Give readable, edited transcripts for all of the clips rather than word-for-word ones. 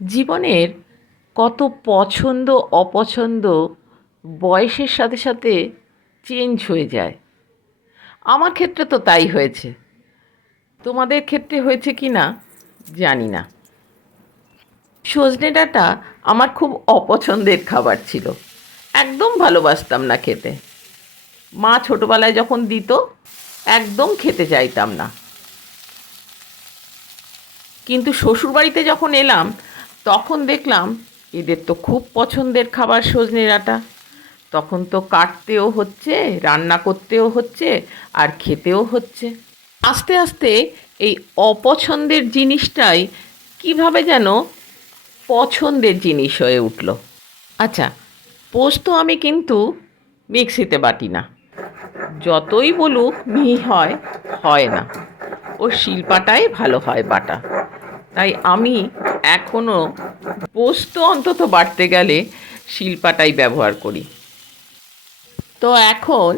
জীবনের কত পছন্দ অপছন্দ বয়সের সাথে সাথে চেঞ্জ হয়ে যায়। আমার ক্ষেত্রে তো তাই হয়েছে। তোমাদের ক্ষেত্রে হয়েছে কি না জানি না। সজনে ডাঁটা আমার খুব অপছন্দের খাবার ছিল, একদম ভালোবাসতাম না খেতে। মা ছোটোবেলায় যখন দিত একদম খেতে চাইতাম না, কিন্তু শ্বশুরবাড়িতে যখন এলাম তখন দেখলাম এদের তো খুব পছন্দের খাবার সজনে ডাঁটা। তখন তো কাটতেও হচ্ছে, রান্না করতেও হচ্ছে, আর খেতেও হচ্ছে। আস্তে আস্তে এই অপছন্দের জিনিসটাই কিভাবে যেন পছন্দের জিনিস হয়ে উঠল। আচ্ছা, পোস্ত আমি কিন্তু মিক্সিতে বাটি না, যতই বলুক মিহি হয়, হয় না। ওর শিলপাটাই ভালো হয় বাটা। তাই আমি এখনও পোস্ত অন্তত বাটতে গেলে শিলপাটাই ব্যবহার করি। তো এখন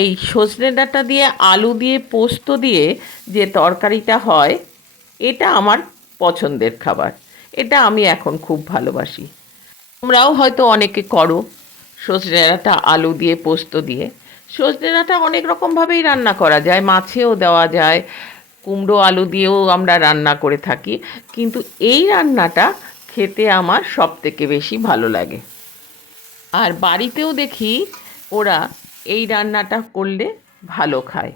এই সজনে ডাঁটা দিয়ে আলু দিয়ে পোস্ত দিয়ে যে তরকারিটা হয়, এটা আমার পছন্দের খাবার। এটা আমি এখন খুব ভালোবাসি। তোমরাও হয়তো অনেকে করো সজনে ডাঁটা আলু দিয়ে পোস্ত দিয়ে। সজনে ডাঁটা অনেক রকমভাবেই রান্না করা যায়, মাছেও দেওয়া যায়, কুমড়ো আলু দিয়েও আমরা রান্না করে থাকি। কিন্তু এই রান্নাটা খেতে আমার সবথেকে বেশি ভালো লাগে। আর বাড়িতেও দেখি ওরা এই রান্নাটা করলে ভালো খায়।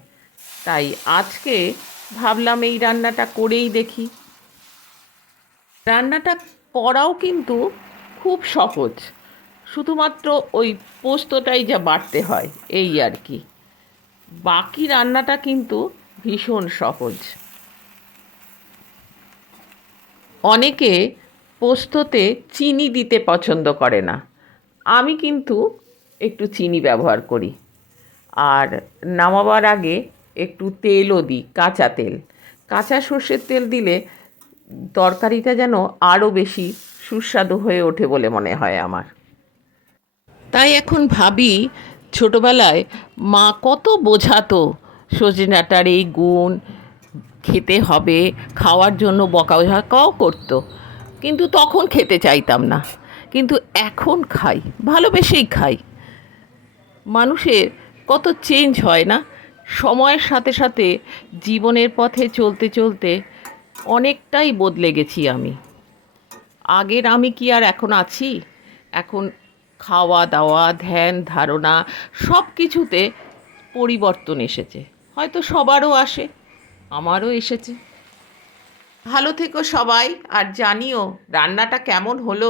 তাই আজকে ভাবলাম এই রান্নাটা করেই দেখি। রান্নাটা করাও কিন্তু খুব সহজ, শুধুমাত্র ওই পোস্তটাই যা বাটতে হয় এই আর কি। বাকি রান্নাটা কিন্তু ভীষণ সহজ। অনেকে পোস্ততে চিনি দিতে পছন্দ করে না, আমি কিন্তু একটু চিনি ব্যবহার করি। আর নামাবার আগে একটু তেলও দিই, কাঁচা তেল। কাঁচা সর্ষের তেল দিলে তরকারিটা যেন আরও বেশি সুস্বাদু হয়ে ওঠে বলে মনে হয় আমার। তাই এখন ভাবি, ছোটোবেলায় মা কত বোঝাতো সজনে ডাঁটার এই গুণ, খেতে হবে, খাওয়ার জন্য বকাঝকাও করতো, কিন্তু তখন খেতে চাইতাম না। কিন্তু এখন খাই, ভালোবেসেই খাই। মানুষের কত চেঞ্জ হয় না সময়ের সাথে সাথে। জীবনের পথে চলতে চলতে অনেকটাই বদলে গেছি আমি। আগের আমি কি আর এখন আছি? এখন খাওয়া দাওয়া, ধ্যান ধারণা, সব কিছুতে পরিবর্তন এসেছে। হয়তো সবারও আসে, আমারও এসেছে। ভালো থেকো সবাই, আর জানিও রান্নাটা কেমন হলো।